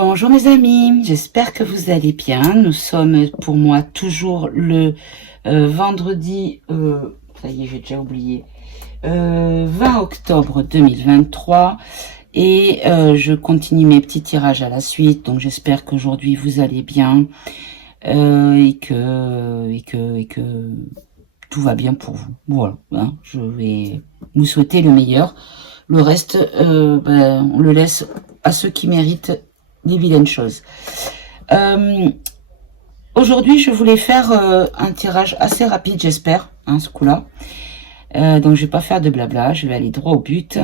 Bonjour mes amis, j'espère que vous allez bien. Nous sommes pour moi toujours le vendredi, ça y est j'ai déjà oublié, 20 octobre 2023 et je continue mes petits tirages à la suite. Donc j'espère qu'aujourd'hui vous allez bien et que tout va bien pour vous. Voilà, hein, je vais vous souhaiter le meilleur. Le reste, on le laisse à ceux qui méritent des vilaines choses. Aujourd'hui, je voulais faire un tirage assez rapide, j'espère, hein, ce coup-là. Donc, je vais pas faire de blabla, je vais aller droit au but.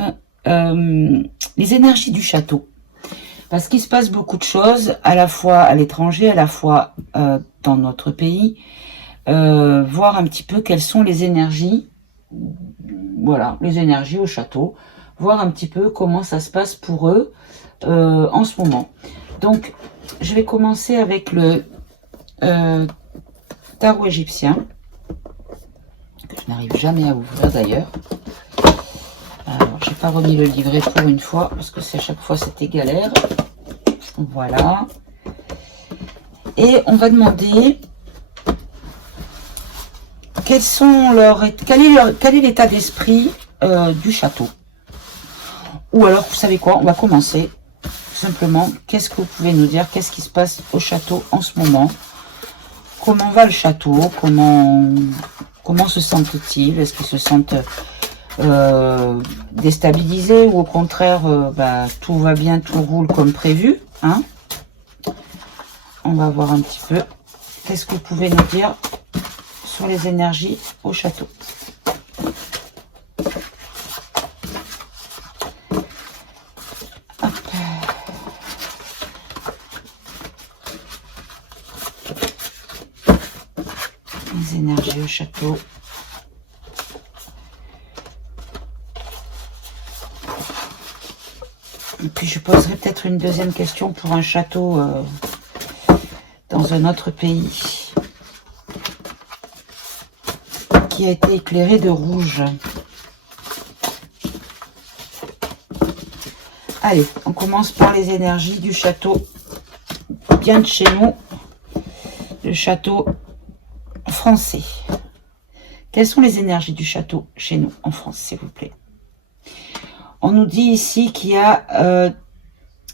Les énergies du château. Parce qu'il se passe beaucoup de choses, à la fois à l'étranger, à la fois dans notre pays. Voir un petit peu quelles sont les énergies, voilà, les énergies au château. Voir un petit peu comment ça se passe pour eux en ce moment. Donc, je vais commencer avec le tarot égyptien, que je n'arrive jamais à ouvrir d'ailleurs. Alors, j'ai pas remis le livret pour une fois, parce que à chaque fois c'était galère. Voilà. Et on va demander quel est l'état d'esprit du château. Ou alors, vous savez quoi, on va commencer simplement. Qu'est-ce que vous pouvez nous dire? Qu'est-ce qui se passe au château en ce moment? Comment va le château? Comment se sentent-ils? Est-ce qu'ils se sentent déstabilisés ou au contraire, tout va bien, tout roule comme prévu, hein? On va voir un petit peu. Qu'est-ce que vous pouvez nous dire sur les énergies au château? Les énergies au château. Et puis je poserai peut-être une deuxième question pour un château dans un autre pays qui a été éclairé de rouge. Allez, on commence par les énergies du château bien de chez nous, le château français. Quelles sont les énergies du château chez nous en France, s'il vous plaît? On nous dit ici qu'il y a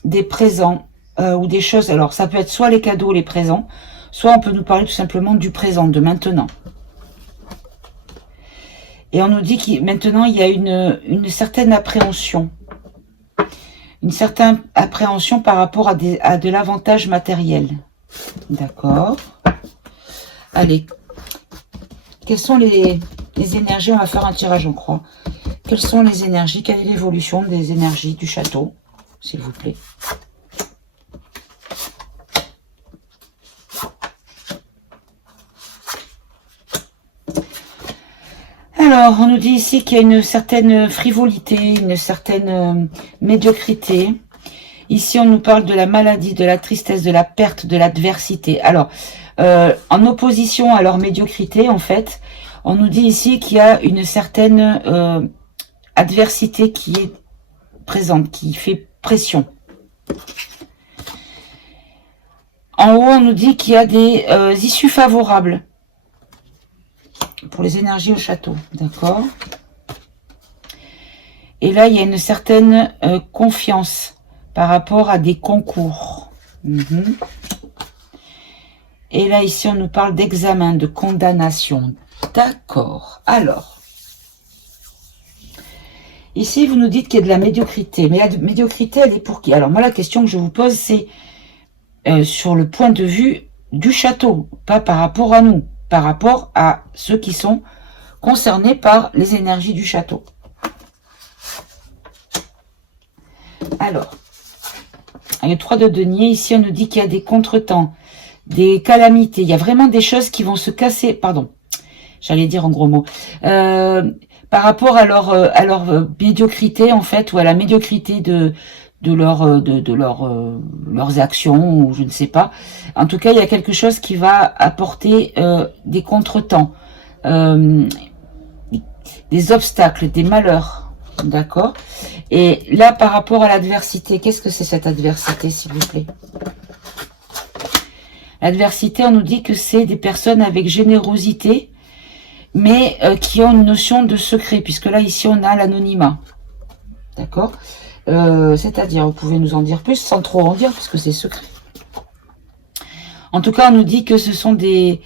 des présents ou des choses. Alors, ça peut être soit les cadeaux, les présents, soit on peut nous parler tout simplement du présent, de maintenant. Et on nous dit que maintenant, il y a une certaine appréhension. Une certaine appréhension par rapport à de l'avantage matériel. D'accord. Allez. Quelles sont les énergies? On va faire un tirage, on croit. Quelles sont les énergies? Quelle est l'évolution des énergies du château, s'il vous plaît? Alors, on nous dit ici qu'il y a une certaine frivolité, une certaine médiocrité. Ici, on nous parle de la maladie, de la tristesse, de la perte, de l'adversité. Alors, en opposition à leur médiocrité, en fait, on nous dit ici qu'il y a une certaine adversité qui est présente, qui fait pression. En haut, on nous dit qu'il y a des issues favorables pour les énergies au château, d'accord? Et là, il y a une certaine confiance par rapport à des concours. Et là, ici, on nous parle d'examen, de condamnation. D'accord. Alors, ici, vous nous dites qu'il y a de la médiocrité. Mais la médiocrité, elle est pour qui? Alors, moi, la question que je vous pose, c'est sur le point de vue du château, pas par rapport à nous, par rapport à ceux qui sont concernés par les énergies du château. Alors, le 3 de denier, ici, on nous dit qu'il y a des contretemps, des calamités. Il y a vraiment des choses qui vont se casser. Pardon, j'allais dire en gros mots. Par rapport à leur médiocrité, en fait, ou à la médiocrité de leurs actions, ou je ne sais pas. En tout cas, il y a quelque chose qui va apporter des contretemps, des obstacles, des malheurs. D'accord. Et là, par rapport à l'adversité, qu'est-ce que c'est cette adversité, s'il vous plaît? L'adversité, on nous dit que c'est des personnes avec générosité, mais qui ont une notion de secret, puisque là, ici, on a l'anonymat. D'accord. C'est-à-dire, vous pouvez nous en dire plus, sans trop en dire, puisque c'est secret. En tout cas, on nous dit que ce sont des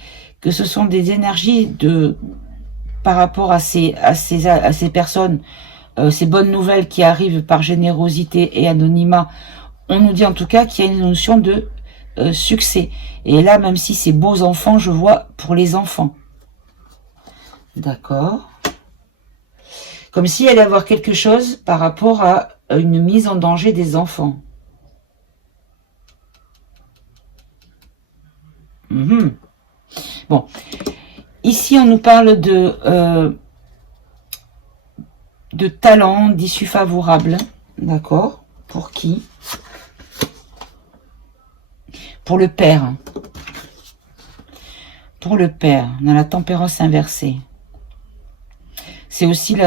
énergies par rapport à ces personnes, ces bonnes nouvelles qui arrivent par générosité et anonymat. On nous dit en tout cas qu'il y a une notion de succès. Et là, même si c'est beaux enfants, je vois pour les enfants. D'accord. Comme s'il allait y avoir quelque chose par rapport à une mise en danger des enfants. Bon, ici on nous parle de talent, d'issue favorable, d'accord? Pour qui? Pour le père. Pour le père, dans la tempérance inversée. C'est aussi on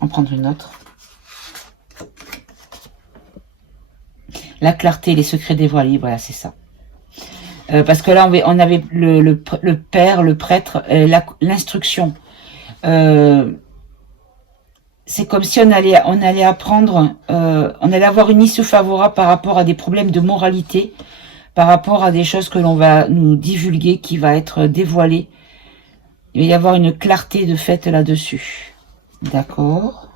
va prendre une autre. La clarté, les secrets dévoilés, voilà, c'est ça. Parce que là, on avait le père, le prêtre, l'instruction. C'est comme si on allait apprendre, on allait avoir une issue favorable par rapport à des problèmes de moralité, par rapport à des choses que l'on va nous divulguer, qui va être dévoilée. Il va y avoir une clarté de fait là-dessus. D'accord.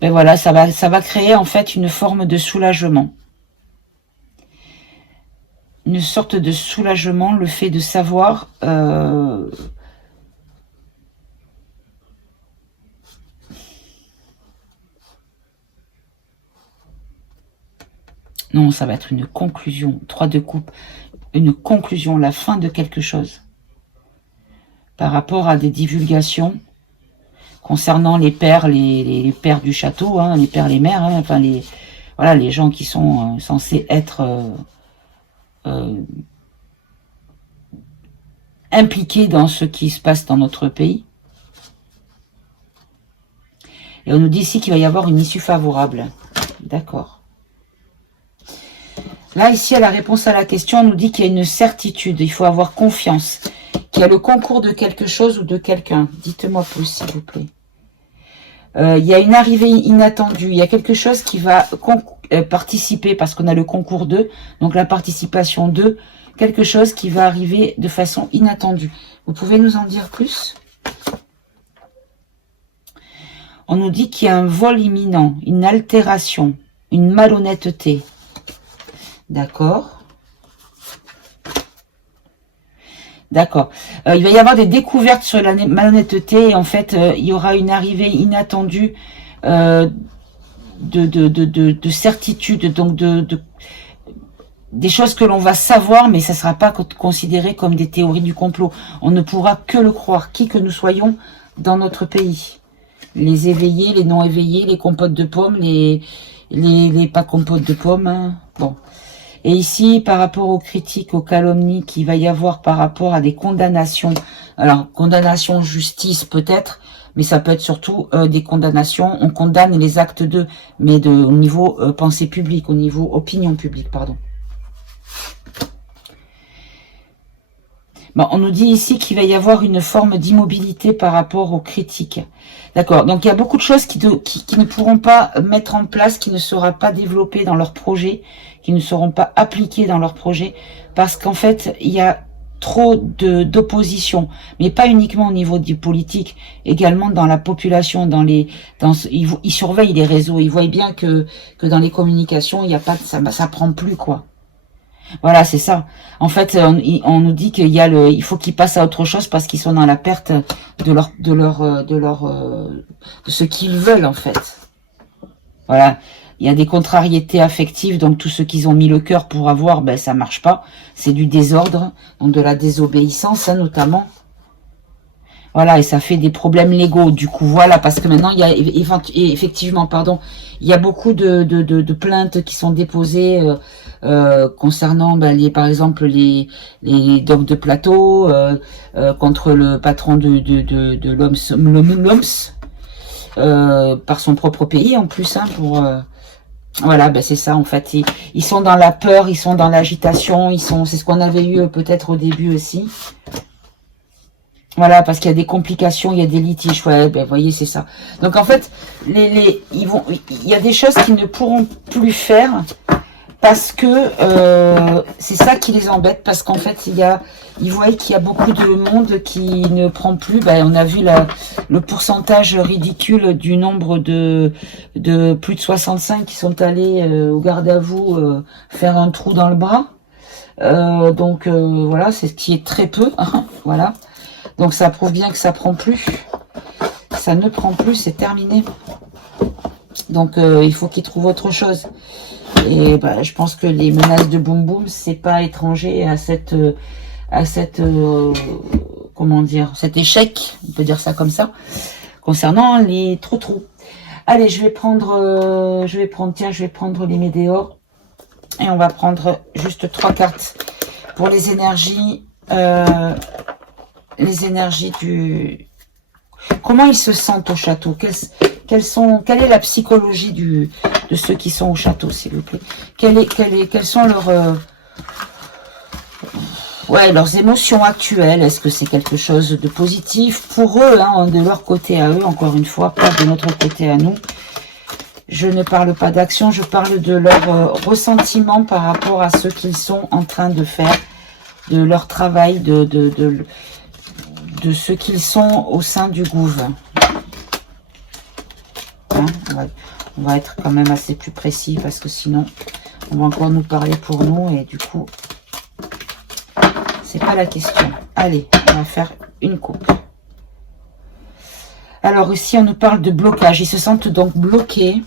Ben voilà, ça va créer en fait une forme de soulagement. Une sorte de soulagement, le fait de savoir non, ça va être une conclusion. 3 de coupe, une conclusion, la fin de quelque chose. Par rapport à des divulgations concernant les pères, les pères du château, hein, les pères, les mères, hein, enfin voilà, les gens qui sont censés être impliqués dans ce qui se passe dans notre pays. Et on nous dit ici qu'il va y avoir une issue favorable. D'accord. Là, ici, à la réponse à la question, on nous dit qu'il y a une certitude. Il faut avoir confiance. Qu'il y a le concours de quelque chose ou de quelqu'un. Dites-moi plus, s'il vous plaît. Il y a une arrivée inattendue. Il y a quelque chose qui va participer, parce qu'on a le concours 2, donc la participation 2, quelque chose qui va arriver de façon inattendue. Vous pouvez nous en dire plus? On nous dit qu'il y a un vol imminent, une altération, une malhonnêteté. D'accord. D'accord. Il va y avoir des découvertes sur la malhonnêteté. Et en fait, il y aura une arrivée inattendue de certitude, donc des choses que l'on va savoir, mais ça ne sera pas considéré comme des théories du complot. On ne pourra que le croire, qui que nous soyons dans notre pays. Les éveillés, les non éveillés, les compotes de pommes, les pas compotes de pommes. Hein. Bon. Et ici, par rapport aux critiques, aux calomnies qu'il va y avoir par rapport à des condamnations, alors condamnation, justice peut-être, mais ça peut être surtout des condamnations, on condamne les actes d'eux, mais au niveau pensée publique, au niveau opinion publique, pardon. Bon, on nous dit ici qu'il va y avoir une forme d'immobilité par rapport aux critiques. D'accord, donc il y a beaucoup de choses qui ne pourront pas mettre en place, qui ne seront pas développées dans leur projet, qui ne seront pas appliquées dans leur projet, parce qu'en fait, il y a trop d'opposition, mais pas uniquement au niveau du politique, également dans la population, ils surveillent les réseaux, ils voient bien que dans les communications, il y a pas, ça prend plus, quoi. Voilà, c'est ça. En fait, on nous dit qu'il y a il faut qu'ils passent à autre chose parce qu'ils sont dans la perte de ce qu'ils veulent, en fait. Voilà. Il y a des contrariétés affectives, donc tout ce qu'ils ont mis le cœur pour avoir, ben ça marche pas. C'est du désordre, donc de la désobéissance, hein, notamment. Voilà, et ça fait des problèmes légaux. Du coup, voilà, parce que maintenant, il y a effectivement, pardon, il y a beaucoup de plaintes qui sont déposées concernant, ben, par exemple, les dogs de plateau, contre le patron de l'OMS, par son propre pays, en plus, hein, voilà, ben c'est ça, en fait. Ils sont dans la peur, ils sont dans l'agitation, c'est ce qu'on avait eu peut-être au début aussi. Voilà, parce qu'il y a des complications, il y a des litiges. Ouais, ben, vous voyez, c'est ça. Donc, en fait, il y a des choses qu'ils ne pourront plus faire parce que c'est ça qui les embête. Parce qu'en fait, ils voient qu'il y a beaucoup de monde qui ne prend plus. Ben, on a vu le pourcentage ridicule du nombre de plus de 65 qui sont allés au garde à vous faire un trou dans le bras. Donc, voilà, c'est ce qui est très peu. Hein, voilà. Donc ça prouve bien que ça prend plus. Ça ne prend plus, c'est terminé. Donc il faut qu'ils trouvent autre chose. Et bah, je pense que les menaces de boum boum, c'est pas étranger à comment dire, cet échec, on peut dire ça comme ça, concernant les trous. Allez, je vais prendre les météores et on va prendre juste 3 cartes pour les énergies. Du... Comment ils se sentent au château? Quelle est la psychologie de ceux qui sont au château, s'il vous plaît? Quelles sont leurs émotions actuelles? Est-ce que c'est quelque chose de positif pour eux, hein, de leur côté à eux, encore une fois, pas de notre côté à nous? Je ne parle pas d'action, je parle de leur ressentiment par rapport à ce qu'ils sont en train de faire, de leur travail, de ce qu'ils sont au sein du gouv. Hein, on va être quand même assez plus précis parce que sinon on va encore nous parler pour nous et du coup c'est pas la question. Allez, on va faire une coupe. Alors ici on nous parle de blocage. Ils se sentent donc bloqués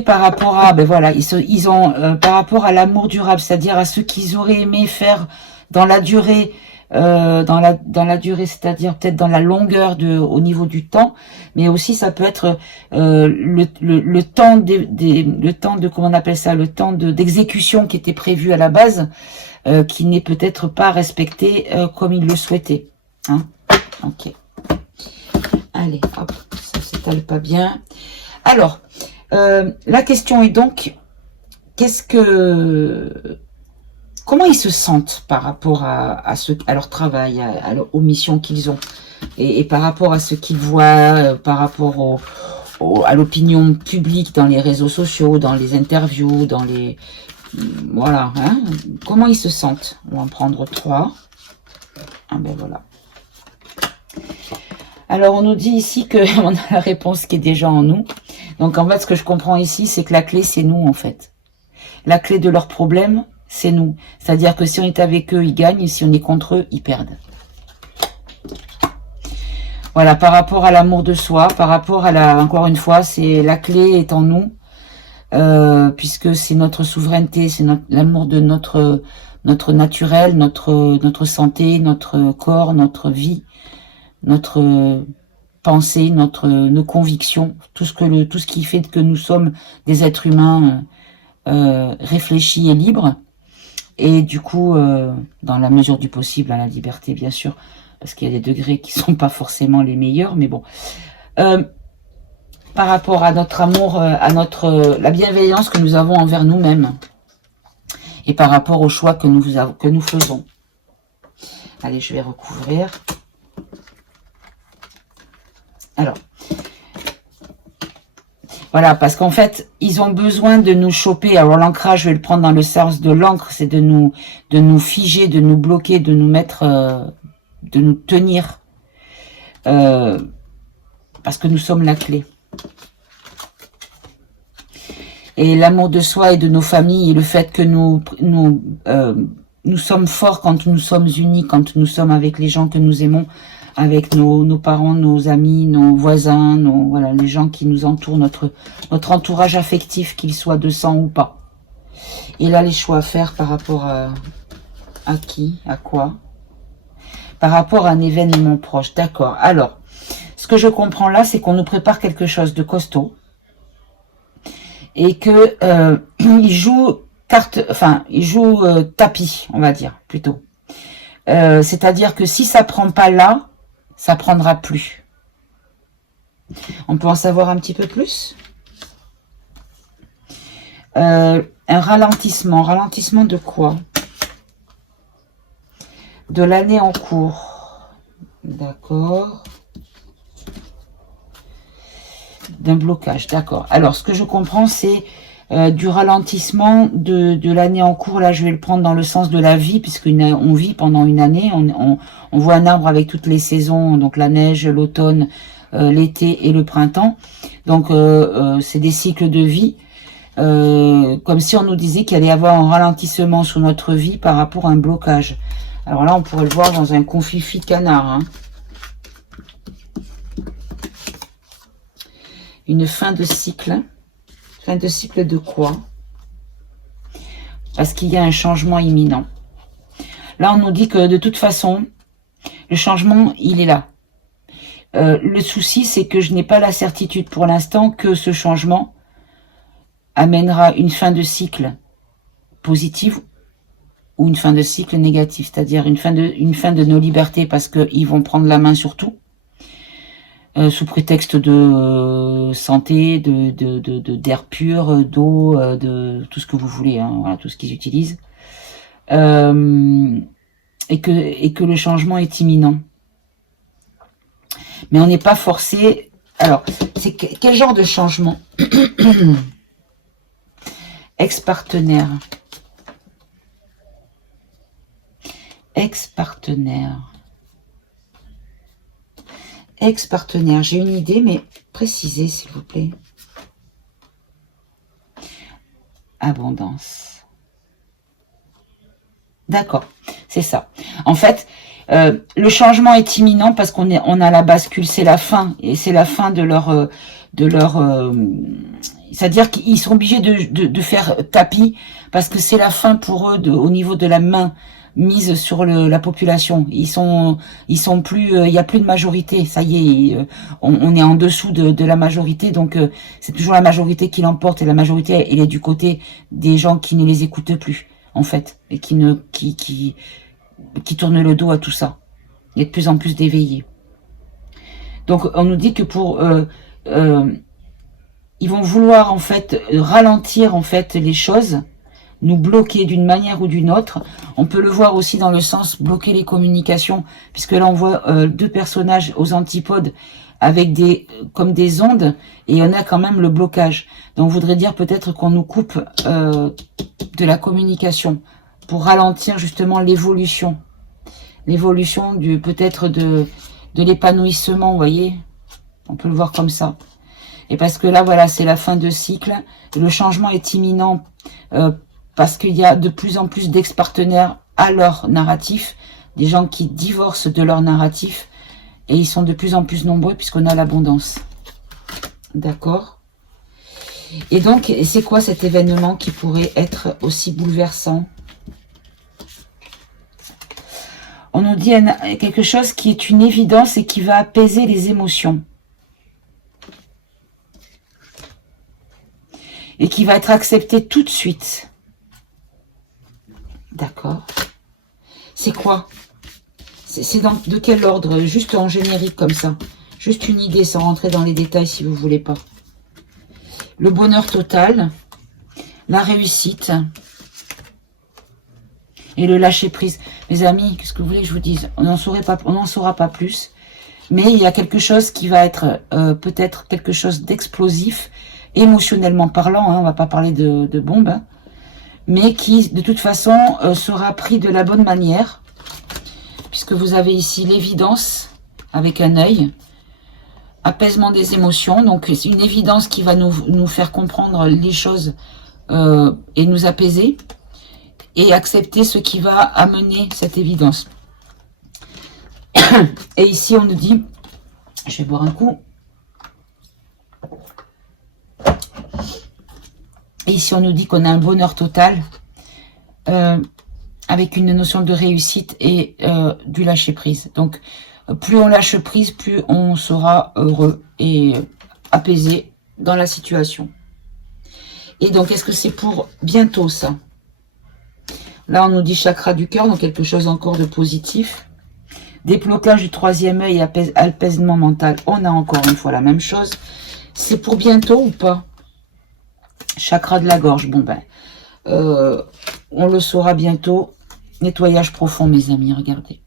par rapport à, ben voilà, ils ont par rapport à l'amour durable, c'est-à-dire à ce qu'ils auraient aimé faire dans la durée. Dans la durée, c'est-à-dire peut-être dans la longueur au niveau du temps, mais aussi ça peut être le temps de comment on appelle ça, le temps d'exécution qui était prévu à la base, qui n'est peut-être pas respecté comme ils le souhaitaient. Hein, ok. Allez, hop, ça s'étale pas bien. Alors, la question est donc, comment ils se sentent par rapport à leur travail, aux missions qu'ils ont, et par rapport à ce qu'ils voient, par rapport à l'opinion publique dans les réseaux sociaux, dans les interviews, dans les... Voilà, hein, comment ils se sentent? On va en prendre 3. Ah ben voilà. Alors on nous dit ici qu'on a la réponse qui est déjà en nous. Donc en fait, ce que je comprends ici, c'est que la clé, c'est nous en fait. La clé de leurs problèmes, c'est nous. C'est-à-dire que si on est avec eux, ils gagnent. Et si on est contre eux, ils perdent. Voilà, par rapport à l'amour de soi, par rapport à encore une fois, c'est la clé est en nous. Puisque c'est notre souveraineté, c'est l'amour de notre naturel, notre santé, notre corps, notre vie, notre pensée, nos convictions, tout ce qui fait que nous sommes des êtres humains réfléchis et libres. Et du coup, dans la mesure du possible, à la liberté, bien sûr, parce qu'il y a des degrés qui sont pas forcément les meilleurs, mais bon. Par rapport à notre amour, la bienveillance que nous avons envers nous-mêmes, et par rapport aux choix que nous faisons. Allez, je vais recouvrir. Alors, voilà, parce qu'en fait, ils ont besoin de nous choper. Alors l'ancrage, je vais le prendre dans le sens de l'encre, c'est de nous figer, de nous bloquer, de nous mettre, de nous tenir, parce que nous sommes la clé. Et l'amour de soi et de nos familles, et le fait que nous sommes forts quand nous sommes unis, quand nous sommes avec les gens que nous aimons, avec nos parents, nos amis, nos voisins, voilà, les gens qui nous entourent, notre entourage affectif, qu'il soit de sang ou pas. Et là, les choix à faire par rapport à qui, à quoi? par rapport à un événement proche. D'accord. Alors, ce que je comprends là, c'est qu'on nous prépare quelque chose de costaud. Et que il joue tapis, on va dire, plutôt. C'est-à-dire que si ça prend pas là, ça prendra plus. On peut en savoir un petit peu plus? Un ralentissement. Ralentissement de quoi? De l'année en cours. D'accord. D'un blocage, d'accord. Alors, ce que je comprends, c'est du ralentissement de l'année en cours. Là, je vais le prendre dans le sens de la vie, puisqu'on vit pendant une année. On voit un arbre avec toutes les saisons, donc la neige, l'automne, l'été et le printemps. Donc, c'est des cycles de vie. Comme si on nous disait qu'il allait y avoir un ralentissement sous notre vie par rapport à un blocage. Alors là, on pourrait le voir dans un confifi canard. Hein. Une fin de cycle. Fin de cycle de quoi? Parce qu'il y a un changement imminent. Là, on nous dit que de toute façon, le changement, il est là. Le souci, c'est que je n'ai pas la certitude pour l'instant que ce changement amènera une fin de cycle positive ou une fin de cycle négative, c'est-à-dire une fin de nos libertés parce qu'ils vont prendre la main sur tout, sous prétexte de santé, d'air pur, d'eau, de tout ce que vous voulez, hein, voilà, tout ce qu'ils utilisent, et que le changement est imminent. Mais on n'est pas forcé. Alors, c'est quel genre de changement? Ex-partenaire. Ex-partenaire. Ex-partenaire. J'ai une idée, mais précisez, s'il vous plaît. Abondance. D'accord, c'est ça. En fait, le changement est imminent parce on a la bascule, c'est la fin, et c'est la fin de leur c'est-à-dire qu'ils sont obligés de faire tapis parce que c'est la fin pour eux au niveau de la main mise sur la population. Ils sont plus, il y a plus de majorité. Ça y est, on est en dessous de la majorité, donc c'est toujours la majorité qui l'emporte et la majorité elle est du côté des gens qui ne les écoutent plus en fait et qui tournent le dos à tout ça. Il y a de plus en plus d'éveillés. Donc on nous dit que ils vont vouloir en fait ralentir en fait les choses, nous bloquer d'une manière ou d'une autre. On peut le voir aussi dans le sens bloquer les communications, puisque là on voit deux personnages aux antipodes avec comme des ondes, et on a quand même le blocage. Donc voudrait dire peut-être qu'on nous coupe de la communication pour ralentir justement l'évolution du peut-être de l'épanouissement, vous voyez, on peut le voir comme ça. Et parce que là, voilà, c'est la fin de cycle. Le changement est imminent parce qu'il y a de plus en plus d'ex-partenaires à leur narratif, des gens qui divorcent de leur narratif, et ils sont de plus en plus nombreux puisqu'on a l'abondance. D'accord? Et donc, c'est quoi cet événement qui pourrait être aussi bouleversant? On nous dit quelque chose qui est une évidence et qui va apaiser les émotions. Et qui va être accepté tout de suite. D'accord. C'est quoi? C'est de quel ordre? Juste en générique comme ça. Juste une idée sans rentrer dans les détails si vous voulez pas. Le bonheur total. La réussite. Et le lâcher prise. Mes amis, qu'est-ce que vous voulez que je vous dise? On n'en saura pas plus. Mais il y a quelque chose qui va être peut-être quelque chose d'explosif. Émotionnellement parlant, hein, on va pas parler de bombes, hein, mais qui de toute façon sera pris de la bonne manière, puisque vous avez ici l'évidence avec un œil, apaisement des émotions, donc c'est une évidence qui va nous faire comprendre les choses et nous apaiser, et accepter ce qui va amener cette évidence. Et ici on nous dit, je vais boire un coup, et ici, on nous dit qu'on a un bonheur total. avec une notion de réussite et du lâcher prise. Donc, plus on lâche prise, plus on sera heureux et apaisé dans la situation. Et donc, est-ce que c'est pour bientôt ça? Là, on nous dit chakra du cœur, donc quelque chose encore de positif. Déblocage du troisième œil, apaisement mental. On a encore une fois la même chose. C'est pour bientôt ou pas? Chakra de la gorge. Bon ben, on le saura bientôt. Nettoyage profond, mes amis, regardez.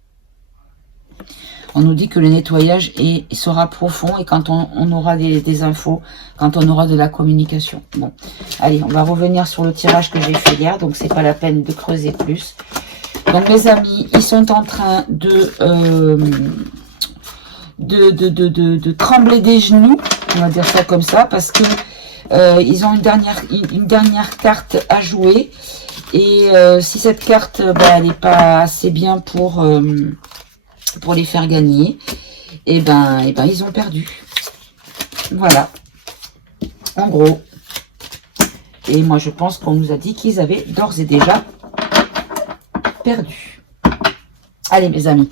On nous dit que le nettoyage sera profond et quand on aura des infos, quand on aura de la communication. Bon, allez, on va revenir sur le tirage que j'ai fait hier, donc c'est pas la peine de creuser plus. Donc mes amis, ils sont en train de trembler des genoux, on va dire ça comme ça, parce que ils ont une dernière carte à jouer. Et si cette carte, elle n'est pas assez bien pour les faire gagner, et ben ils ont perdu. Voilà, en gros. Et moi je pense qu'on nous a dit qu'ils avaient d'ores et déjà perdu. Allez mes amis,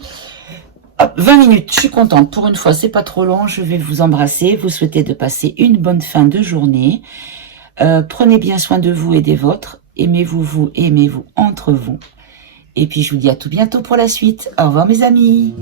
hop, 20 minutes, je suis contente. Pour une fois, c'est pas trop long. Je vais vous embrasser, vous souhaiter de passer une bonne fin de journée. Prenez bien soin de vous et des vôtres. Aimez-vous, aimez-vous entre vous. Et puis je vous dis à tout bientôt pour la suite. Au revoir mes amis.